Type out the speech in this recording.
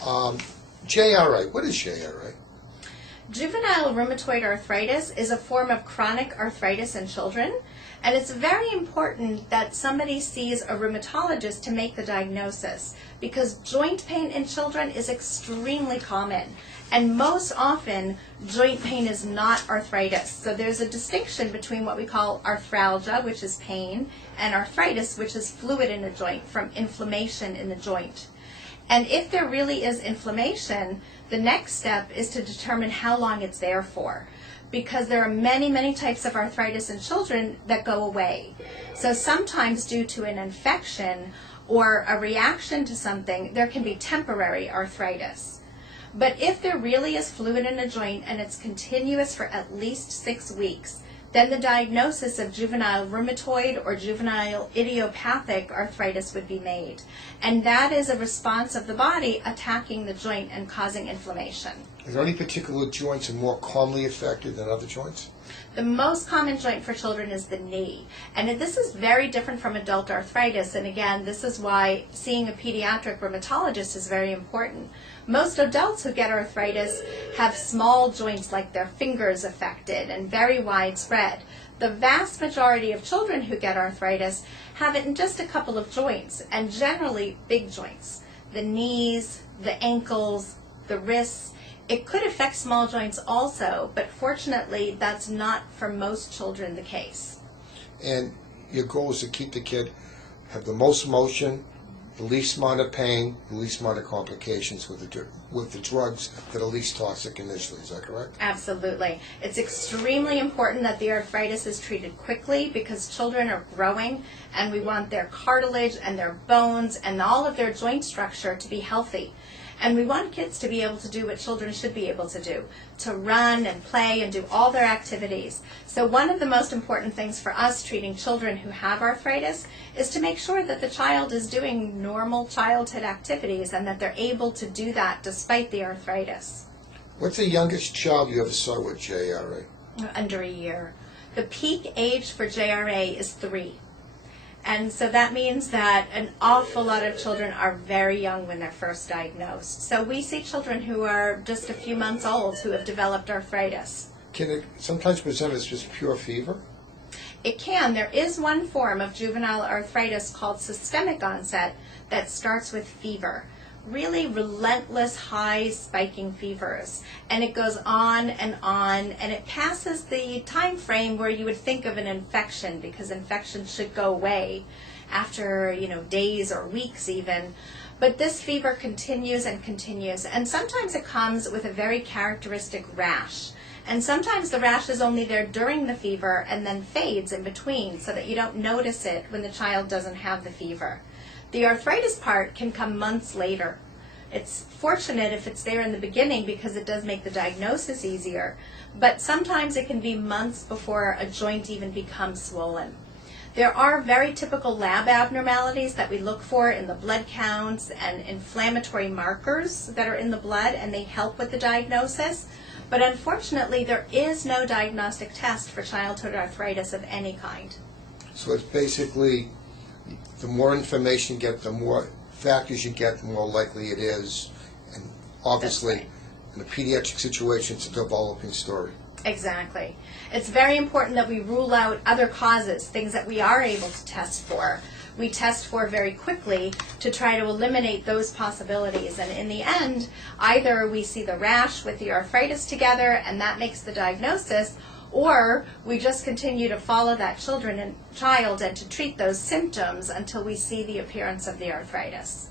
JRA, what is JRA? Juvenile rheumatoid arthritis is a form of chronic arthritis in children, and it's very important that somebody sees a rheumatologist to make the diagnosis, because joint pain in children is extremely common, and most often joint pain is not arthritis. So there's a distinction between what we call arthralgia, which is pain, and arthritis, which is fluid in a joint from inflammation in the joint. And if there really is inflammation, the next step is to determine how long it's there for, because there are many, many types of arthritis in children that go away. So sometimes due to an infection or a reaction to something, there can be temporary arthritis. But if there really is fluid in a joint and it's continuous for at least 6 weeks, then the diagnosis of juvenile rheumatoid or juvenile idiopathic arthritis would be made. And that is a response of the body attacking the joint and causing inflammation. Are there any particular joints that are more commonly affected than other joints? The most common joint for children is the knee. And this is very different from adult arthritis. And again, this is why seeing a pediatric rheumatologist is very important. Most adults who get arthritis have small joints like their fingers affected and very widespread. The vast majority of children who get arthritis have it in just a couple of joints, and generally big joints. The knees, the ankles, the wrists. It could affect small joints also, but fortunately that's not for most children the case. And your goal is to keep the kid have the most motion, the least amount of pain, the least amount of complications with the drugs that are least toxic initially. Is that correct? Absolutely. It's extremely important that the arthritis is treated quickly, because children are growing and we want their cartilage and their bones and all of their joint structure to be healthy. And we want kids to be able to do what children should be able to do, to run and play and do all their activities. So one of the most important things for us treating children who have arthritis is to make sure that the child is doing normal childhood activities and that they're able to do that despite the arthritis. What's the youngest child you ever saw with JRA? Under a year. The peak age for JRA is 3. And so that means that an awful lot of children are very young when they're first diagnosed. So we see children who are just a few months old who have developed arthritis. Can it sometimes present as just pure fever? It can. There is one form of juvenile arthritis called systemic onset that starts with fever. Really relentless, high, spiking fevers. And it goes on, and it passes the time frame where you would think of an infection, because infection should go away after, days or weeks even. But this fever continues and continues, and sometimes it comes with a very characteristic rash. And sometimes the rash is only there during the fever and then fades in between, so that you don't notice it when the child doesn't have the fever. The arthritis part can come months later. It's fortunate if it's there in the beginning, because it does make the diagnosis easier, but sometimes it can be months before a joint even becomes swollen. There are very typical lab abnormalities that we look for in the blood counts and inflammatory markers that are in the blood, and they help with the diagnosis. But unfortunately, there is no diagnostic test for childhood arthritis of any kind. So it's basically, the more information you get, the more factors you get, the more likely it is. And obviously, in a pediatric situation, it's a developing story. Exactly. It's very important that we rule out other causes, things that we are able to test for. We test for very quickly to try to eliminate those possibilities. And in the end, either we see the rash with the arthritis together and that makes the diagnosis, or we just continue to follow that child and to treat those symptoms until we see the appearance of the arthritis.